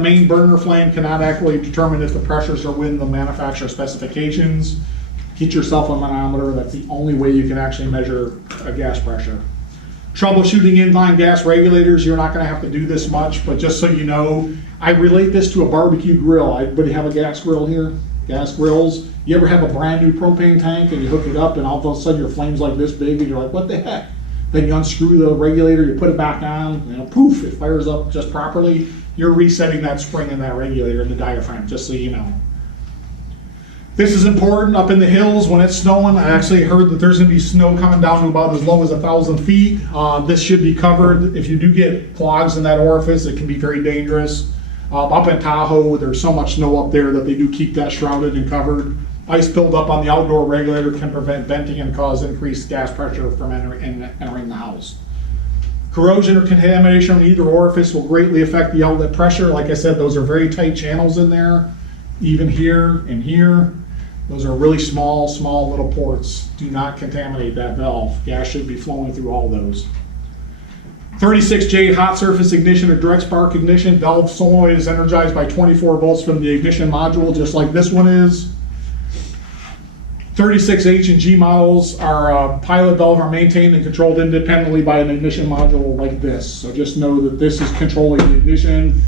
The main burner flame cannot accurately determine if the pressures are within the manufacturer specifications. Get yourself a manometer. That's the only way you can actually measure a gas pressure. Troubleshooting inline gas regulators, you're not going to have to do this much, but just so you know, I relate this to a barbecue grill. Anybody have a gas grill here? Gas grills. You ever have a brand new propane tank and you hook it up and all of a sudden your flame's like this big and you're like, what the heck? Then you unscrew the regulator, you put it back on, poof, it fires up just properly. You're resetting that spring in that regulator in the diaphragm, just so you know. This is important up in the hills when it's snowing. I actually heard that there's going to be snow coming down to about as low as 1,000 feet. This should be covered. If you do get clogs in that orifice, it can be very dangerous. Up in Tahoe, there's so much snow up there that they do keep that shrouded and covered. Ice buildup on the outdoor regulator can prevent venting and cause increased gas pressure from entering the house. Corrosion or contamination on either orifice will greatly affect the outlet pressure. Like I said, those are very tight channels in there. Even here and here. Those are really small little ports. Do not contaminate that valve. Gas should be flowing through all those. 36J hot surface ignition or direct spark ignition. Valve solenoid is energized by 24 volts from the ignition module, just like this one is. 36H and G models are pilot valve are maintained and controlled independently by an ignition module like this. So just know that this is controlling the ignition.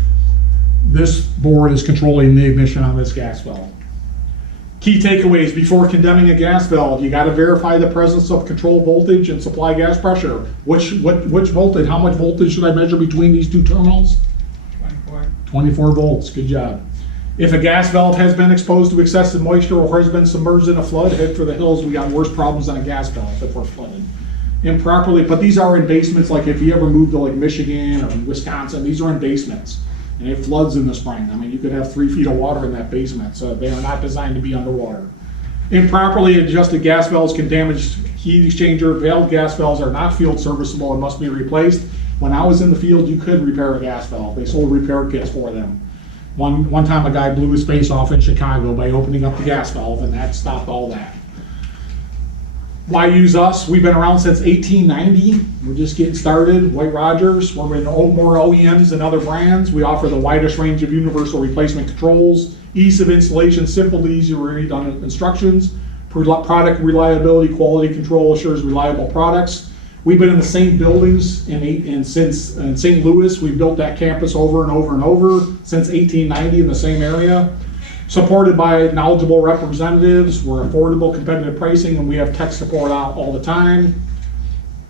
This board is controlling the ignition on this gas valve. Key takeaways before condemning a gas valve: you got to verify the presence of control voltage and supply gas pressure. Which voltage? How much voltage should I measure between these two terminals? 24 volts. Good job. If a gas valve has been exposed to excessive moisture or has been submerged in a flood, head for the hills. We got worse problems than a gas valve if we're flooded. Improperly, but these are in basements. Like if you ever moved to like Michigan or Wisconsin, these are in basements. And it floods in the spring. I mean, you could have 3 feet of water in that basement, so they are not designed to be underwater. Improperly adjusted gas valves can damage heat exchanger. Valve gas valves are not field serviceable and must be replaced. When I was in the field, you could repair a gas valve. They sold repair kits for them. One time a guy blew his face off in Chicago by opening up the gas valve, and that stopped all that. Why use us? We've been around since 1890. We're just getting started. White Rogers. We're in more OEMs than other brands. We offer the widest range of universal replacement controls, ease of installation, simple, easy to read on instructions, product reliability, quality control assures reliable products. We've been in the same buildings since in St. Louis. We built that campus over and over and over since 1890 in the same area. Supported by knowledgeable representatives, we're affordable, competitive pricing, and we have tech support out all the time.